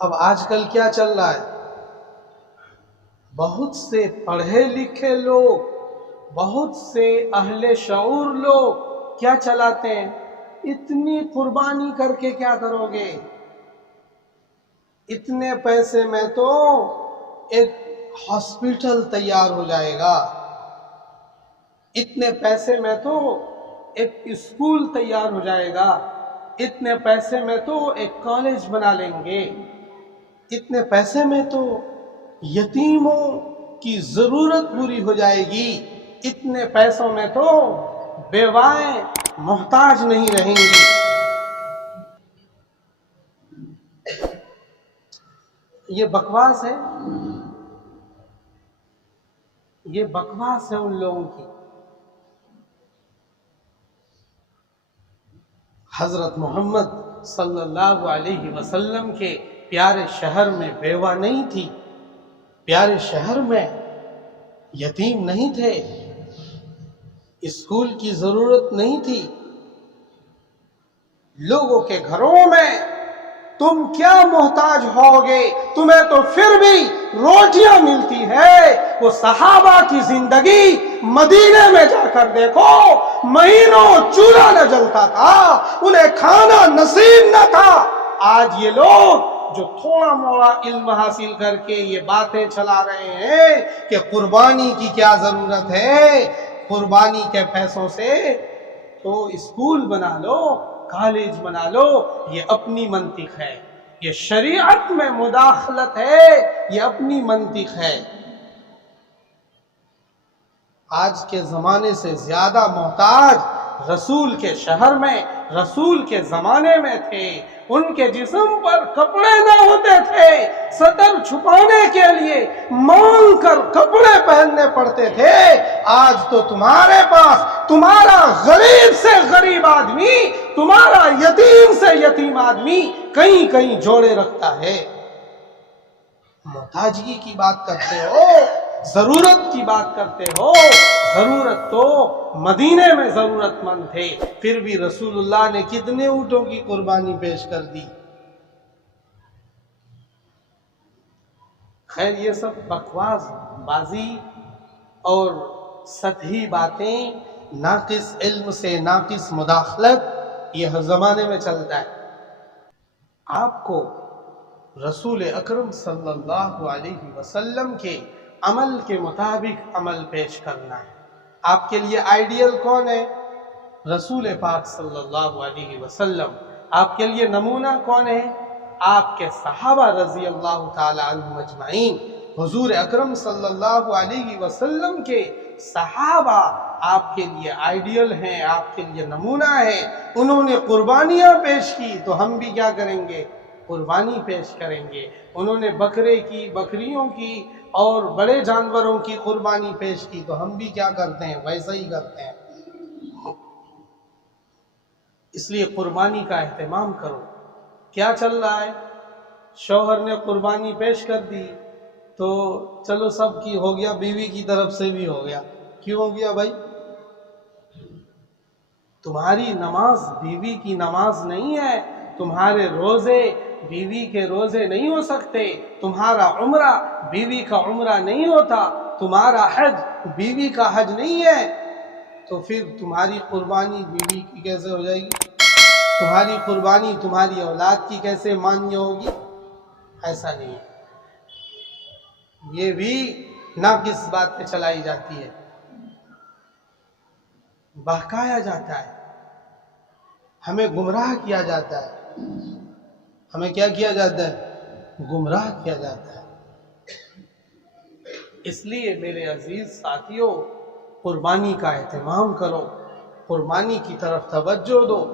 اب آج کل کیا چل رہا ہے؟ بہت سے پڑھے لکھے لوگ، بہت سے اہل شعور لوگ کیا چلاتے ہیں؟ اتنی قربانی کر کے کیا کرو گے؟ اتنے پیسے میں تو ایک ہاسپٹل تیار ہو جائے گا، اتنے پیسے میں تو ایک اسکول تیار ہو جائے گا، اتنے پیسے میں تو ایک کالج بنا لیں گے، اتنے پیسے میں تو یتیموں کی ضرورت پوری ہو جائے گی، اتنے پیسوں میں تو بیوائیں محتاج نہیں رہیں گی۔ یہ بکواس ہے، یہ بکواس ہے ان لوگوں کی۔ حضرت محمد صلی اللہ علیہ وسلم کے پیارے شہر میں بیوہ نہیں تھی، پیارے شہر میں یتیم نہیں تھے، اسکول کی ضرورت نہیں تھی۔ لوگوں کے گھروں میں تم کیا محتاج ہوگے؟ تمہیں تو پھر بھی روٹیاں ملتی ہے۔ وہ صحابہ کی زندگی مدینے میں جا کر دیکھو، مہینوں چولہا نہ جلتا تھا، انہیں کھانا نصیب نہ تھا۔ آج یہ لوگ جو تھوڑا موڑا علم حاصل کر کے یہ باتیں چلا رہے ہیں کہ قربانی کی کیا ضرورت ہے، قربانی کے پیسوں سے تو اسکول بنا لو، کالج بنا لو، یہ اپنی منطق ہے، یہ شریعت میں مداخلت ہے، یہ اپنی منطق ہے۔ آج کے زمانے سے زیادہ محتاج رسول کے شہر میں، رسول کے زمانے میں تھے۔ ان کے جسم پر کپڑے نہ ہوتے تھے، سطر چھپانے کے لیے مانگ کر کپڑے پہننے پڑتے تھے۔ آج تو تمہارے پاس تمہارا غریب سے غریب آدمی، تمہارا یتیم سے یتیم آدمی کہیں کہیں جوڑے رکھتا ہے۔ محتاجگی کی بات کرتے ہو، ضرورت کی بات کرتے ہو۔ ضرورت تو مدینے میں ضرورت مند تھے، پھر بھی رسول اللہ نے کتنے اونٹوں کی قربانی پیش کر دی۔ خیر، یہ سب بکواس بازی اور سطحی باتیں، ناقص علم سے ناقص مداخلت، یہ ہر زمانے میں چلتا ہے۔ آپ کو رسول اکرم صلی اللہ علیہ وسلم کے عمل کے مطابق عمل پیش کرنا ہے۔ آپ کے لیے آئیڈیل کون ہے؟ رسول پاک صلی اللہ علیہ وسلم۔ آپ کے لیے نمونہ کون ہے؟ آپ کے صحابہ رضی اللہ تعالی عنہم اجمعین۔ حضور اکرم صلی اللہ علیہ وسلم کے صحابہ آپ کے لیے آئیڈیل ہیں، آپ کے لیے نمونہ ہیں۔ انہوں نے قربانیاں پیش کی تو ہم بھی کیا کریں گے؟ قربانی پیش کریں گے۔ انہوں نے بکرے کی، بکریوں کی اور بڑے جانوروں کی قربانی پیش کی تو ہم بھی کیا کرتے ہیں؟ ویسا ہی کرتے ہیں۔ اس لیے قربانی کا اہتمام کرو۔ کیا چل رہا ہے؟ شوہر نے قربانی پیش کر دی تو چلو سب کی ہو گیا، بیوی کی طرف سے بھی ہو گیا۔ کیوں ہو گیا بھائی؟ تمہاری نماز بیوی کی نماز نہیں ہے، تمہارے روزے بیوی کے روزے نہیں ہو سکتے، تمہارا عمرہ بیوی کا عمرہ نہیں ہوتا، تمہارا حج بیوی کا حج نہیں ہے، تو پھر تمہاری قربانی بیوی کی کیسے ہو جائے گی؟ تمہاری قربانی تمہاری اولاد کی کیسے مانیہ ہوگی؟ ایسا نہیں ہے۔ یہ بھی ناقص باتیں چلائی جاتی ہے، بہکایا جاتا ہے، ہمیں گمراہ کیا جاتا ہے۔ ہمیں کیا کیا جاتا ہے؟ گمراہ کیا جاتا ہے۔ اس لیے میرے عزیز ساتھیوں، قربانی کا اہتمام کرو، قربانی کی طرف توجہ دو۔